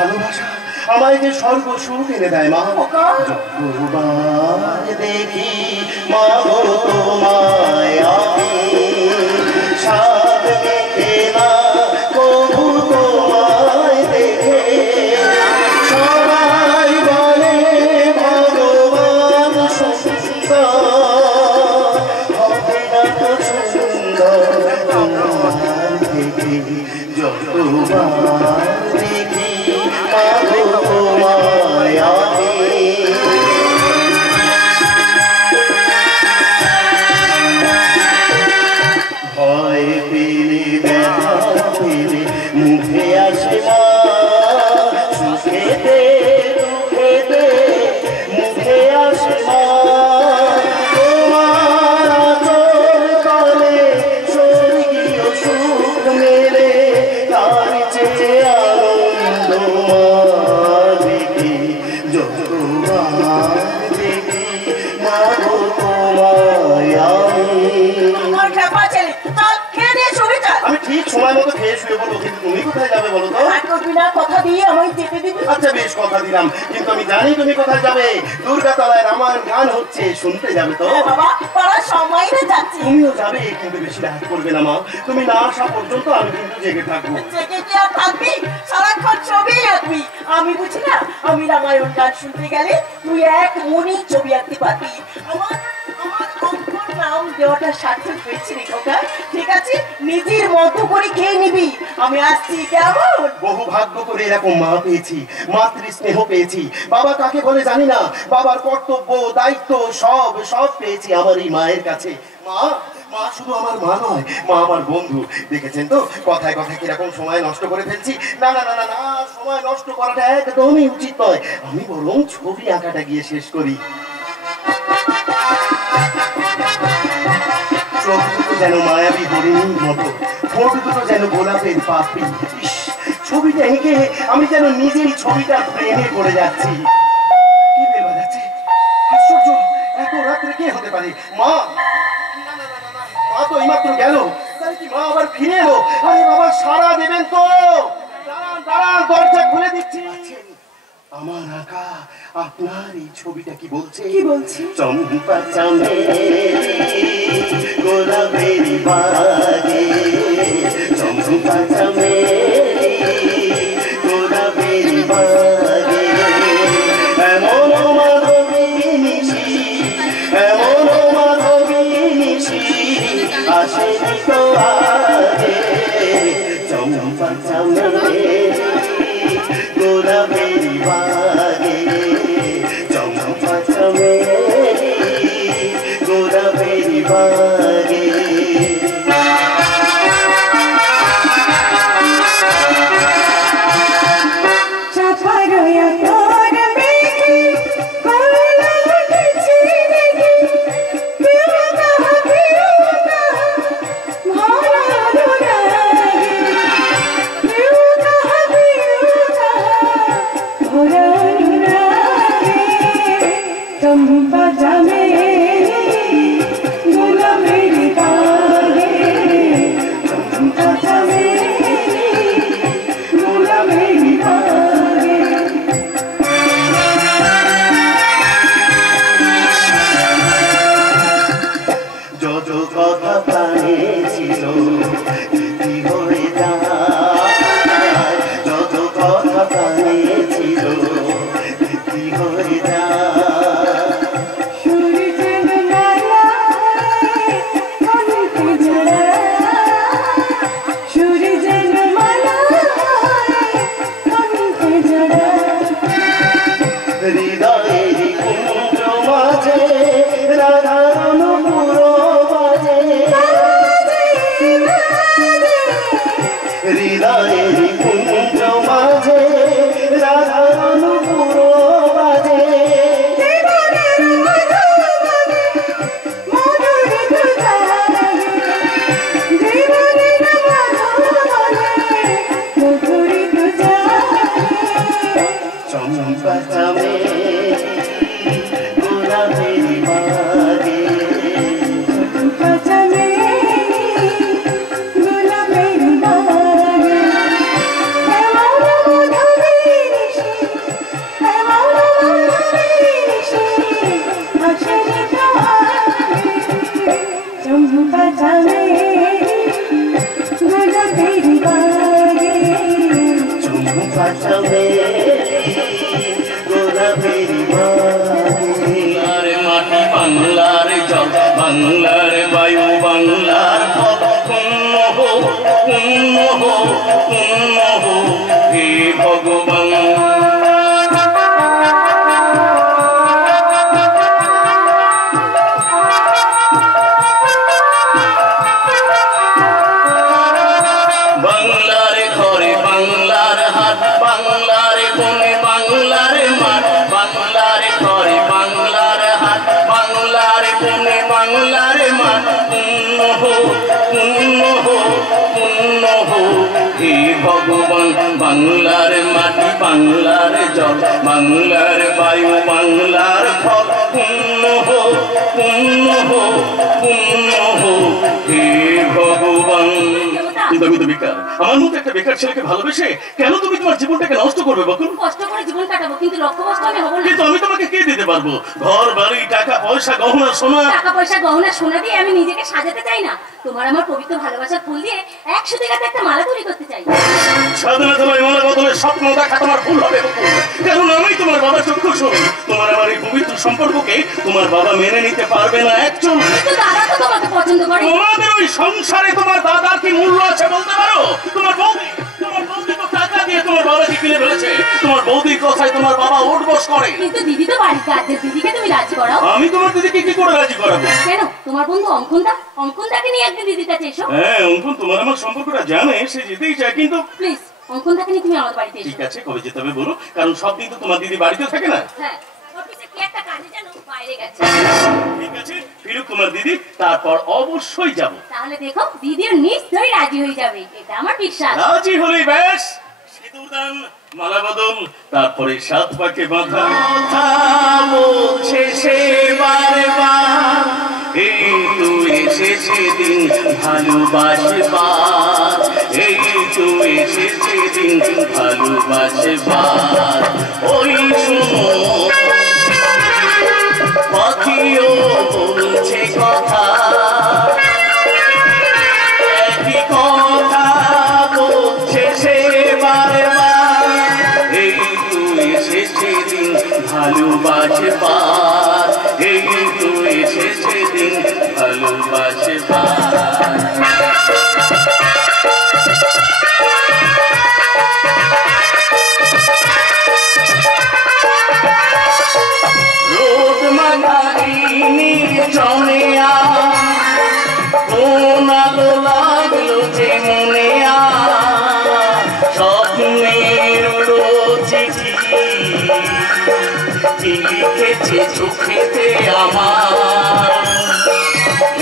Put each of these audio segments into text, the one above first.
ভালোবাসা আমায় যে স্বর্গ সুখ এনে দেয় মা। যতবার দেখি মা গো তোমায় আমি সাধ মেখে না কবু তোমায় দেখে। সবাই বলে ভগবান সুন্দর হবে না তো সুন্দর তোমার দেখে। যতবার দেখি মা গো তোমায় আমি ভয় পেলে ব্যথা পেলে মুখে আসে মা সুখেতে দুঃখেতে মুখে আসে মা। তোমার আচল তলে স্বর্গীয় সুখ মেলে তার চেয়ে আনন্দ মা দেখি। যতবার দেখি মা গো তোমায় আমি ঠিক সময় মতো খেয়ে শুয়ে বলো, কিন্তু তুমি কোথায় যাবে বলো তো? কথা দিয়ে আমায় যেতে দিবি? আচ্ছা বেশ কথা দিলাম, কিন্তু আমি জানি তুমি কোথায় যাবে। দুর্গাতলায় রামায়ণ গান হচ্ছে, শুনতে যাবে তো? বাবা পড়ার সময় না যাচ্ছি। তুমিও যাবে, কিন্তু বেশি রাত করবে না মা। তুমি না আসা পর্যন্ত আমি কিন্তু জেগে থাকবো। জেগে কি আর থাকবি? সারাক্ষণ ছবি আঁকবি। আমি বুঝি না, আমি রামায়ণ গান শুনতে গেলে তুই এক মনি ছবি আঁকতে পারবি। আমার অঙ্কর নাম দেওয়াটা সার্থক হয়েছে রে খোকা। ঠিক আছে, নিজের মতো করে খেয়ে নিবি। আমি আসছি, কেমন? বহু ভাগ্য করে এরকম মা পেয়েছি, মাতৃ স্নেহ পেয়েছি। বাবা কাকে বলে জানি না, বাবার কর্তব্য দায়িত্ব সব সব পেয়েছি আমার এই মায়ের কাছে। মা মা শুধু আমার মা নয়, মা আমার বন্ধু। দেখেছেন তো কথায় কথায় কিরকম সময় নষ্ট করে ফেলছি। না না না না না, সময় নষ্ট করাটা একদমই উচিত নয়। আমি বরং ছবি আঁকাটা গিয়ে শেষ করি। চোখ দুটো যেন মায়াবী হরিণীর মতো, ঠোঁট দুটো যেন গোলাপের পাপড়ি। ছবিটা এঁকে আমি যেন নিজেই ছবিটার প্রেমে পড়ে যাচ্ছি। কি বেল বাজাচ্ছে? আশ্চর্য, এত রাত্রে কে হতে পারে? মা মা তো এইমাত্র গেল, তাই কি মা আবার ফিরে এলো? আরে বাবা সাড়া দেবেন তো? দাঁড়ান দাঁড়ান, দরজা খুলে দিচ্ছি। আমার আঁকা আপনার এই ছবিটা কি বলছে? কি বলছে? চম্পা চামেলি গোলাপের বাগে, চম্পা চামেলি গোলাপের বাগে, এমন মাধবী নিশি, এমন মাধবী নিশি আসেনি তো আগে। চম্পা চামেলি গোলাপের বাগে, চম্পা চামেলি গোলাপের বাগে। পাঠাও গোলাপের বাংলার মাটি বাংলার জল বাংলার বায়ু বাংলার ফল পূর্ণ হো পূর্ণ হো পূর্ণ হো হে ভগবান বাংলার ঘরে বাংলার হাট বাংলার বনে বাংলার মাঠ বাংলার ঘরে বাংলার হাট বাংলার বনে বাংলার মাঠ পূর্ণ হো পূর্ণ হো পূর্ণ হো হে ভগবান বাংলার মাটি বাংলার জল বাংলার বায়ু বাংলার ফল পূর্ণ হো পূর্ণ হো পূর্ণ হো হে ভগবান কিন্তু আমি তো বেকার আমার মতো একটা বেকার ছেলেকে ভালোবেসে কেন তুমি তোমার জীবনটাকে নষ্ট করবে বকুল কষ্ট করে জীবন কাটাবো কিন্তু লক্ষ্য কষ্ট আমি হবো না কিন্তু আমি তোমাকে কে দিতে পারবো ঘর বাড়ি টাকা পয়সা গহনা সোনা টাকা পয়সা গহনা সোনা দিয়ে আমি নিজেকে সাজাতে চাই না তোমার আমার পবিত্র ভালোবাসার ফুল দিয়ে 100 টাকাতে একটা মালা তৈরি করতে চাই স্বাধীনতা মালা বদলে স্বপ্ন দেখা তোমার ভুল হবে বকুল কারণ আমি তোমার বাবার চক্ষুষণ তোমার আমার এই পবিত্র সম্পর্ককে তোমার বাবা মেনে নিতে পারবে না একজন কিন্তু দাদা তো তোমাকে পছন্দ করে তোমাদের ওই সংসারে তোমার দাদার কি মূল্য আছে বলতে পারো তোমার বৌদি তো টাকা দিয়ে তোমার বাবাকে কিনে ফেলেছে তোমার বৌদির কথায় তোমার বাবা উঠবস করে কিন্তু দিদি তো বাড়িতে আছে দিদিকে তুমি রাজি করাও আমি তোমার দিদিকে কি করে রাজি করাবো কেন তোমার বন্ধু অঙ্কনদাকে নিয়ে একদিন দিদির কাছে এসো হ্যাঁ অঙ্কন তোমার আমার সম্পর্কটা জানে সে যেতেই চায় কিন্তু প্লিজ অঙ্কনদাকে নিয়ে তুমি আমার বাড়িতে এসো ঠিক আছে কবে যেতে হবে বলো কারণ সব দিন তো তোমার দিদি বাড়িতে থাকে না হ্যাঁ অফিসে কি একটা কাজে জানো বাইরে গেছে ঠিক আছে ফিরুক তোমার দিদি তারপর অবশ্যই যাব তাহলে দেখো দিদিও নিশ্চয়ই রাজি হয়ে যাবে এটা আমার বিশ্বাস রাজি হলেই ব্যাস সিঁদুরদান মালা বদল তারপরে 7 পাকে বাঁধা কথা বলছে সে বারবার এই তুই এসেছে দিন ভালোবাসবার এই তুই এসেছে দিন ভালোবাসবার ওই শোনো পাখিও বলছে কথা একই কথা বলছে সে বারবার এই তুই এসেছে দিন ভালোবাসবার এই তুই এসেছে দিন ভালোবাসবার রোদ মাথারি নির্জনে কোন আলো লাগলো যে মনে স্বপ্নের চিঠি কি লিখেছে চোখেতে আমার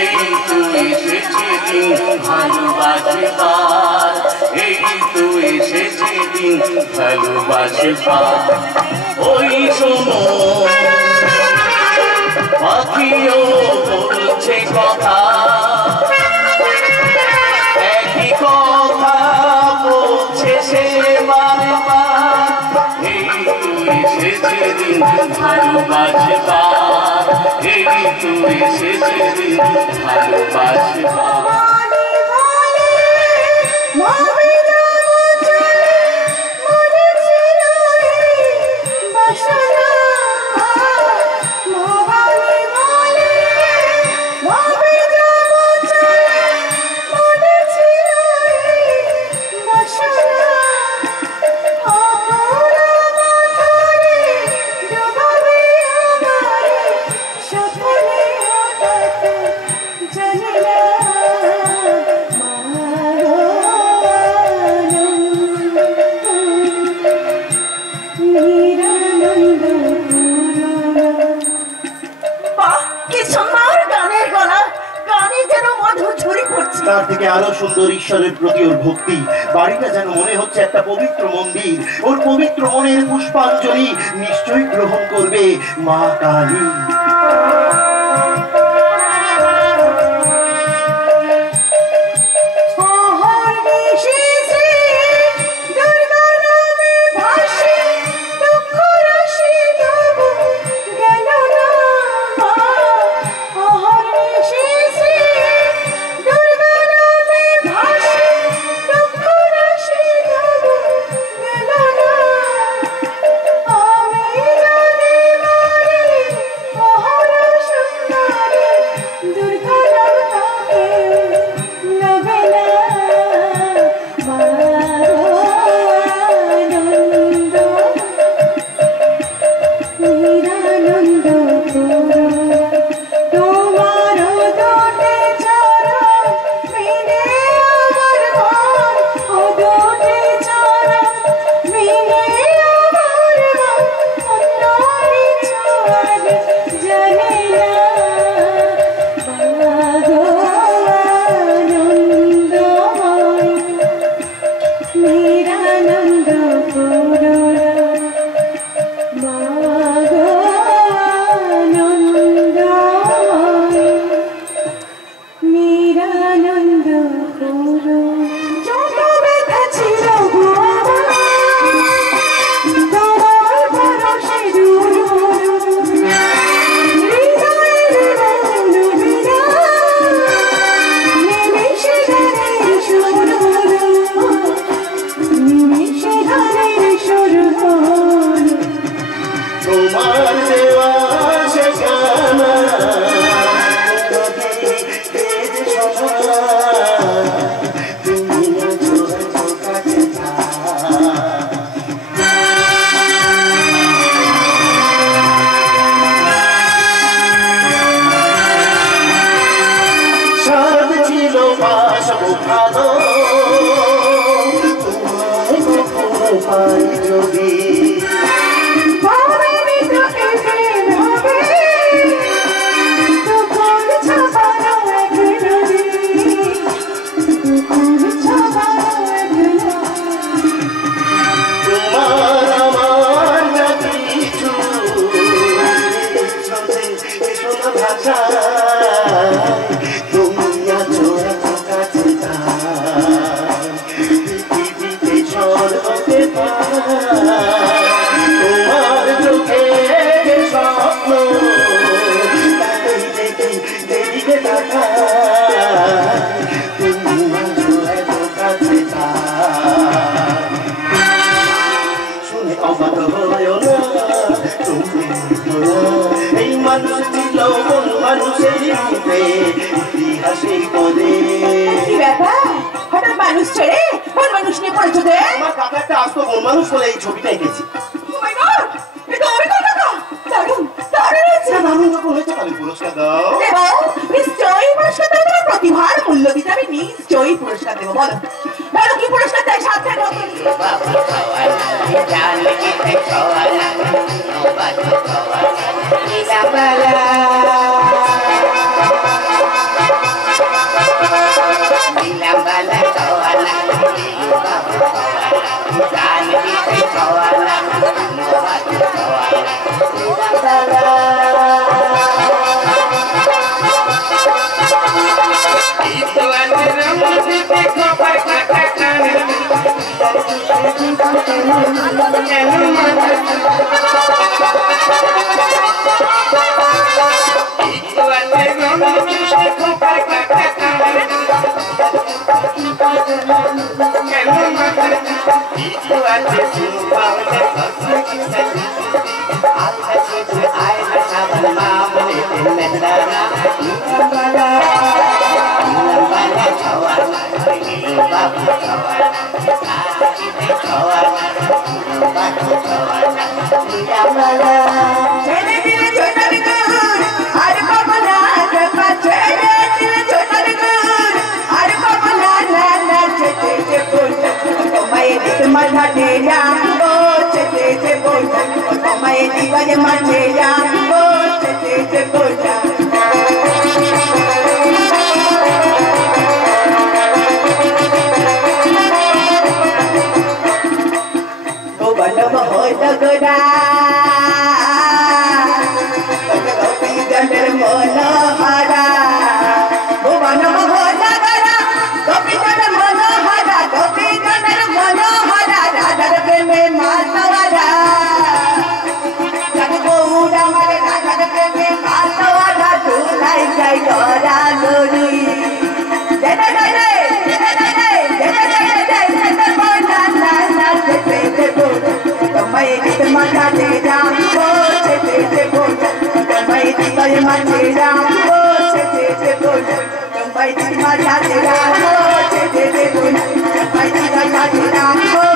এই তুই এসেছে দিন ভালোবাসবার এই তুই এসেছে দিন ভালোবাসবার ওই শোনো পাখিও বলছে কথা একই কথা বলছে সে বারবার এই তুই এসেছে দিন ভালোবাসবার এই তুই এসেছে দিন ভালোবাসবার তার থেকে আরো সুন্দর ঈশ্বরের প্রতি ওর ভক্তি বাড়িটা যেন মনে হচ্ছে একটা পবিত্র মন্দির ওর পবিত্র মনের পুষ্পাঞ্জলি নিশ্চয়ই গ্রহণ করবে মা কালী No, no. পাই যদি মানুষ ছেড়ে কোন মানুষ নিয়ে পড়েছো দে আমার কাকা একটা আসতো কোন মানুষ বলে এই ছবিটা এঁকেছি পুরস্কার দাও নিশ্চয়ই পুরস্কার দেবো তোমার প্রতিভার মূল্য দিতে আমি নিশ্চয়ই পুরস্কার দেবো বলো বলো কি পুরস্কার চাই সাথে Bye.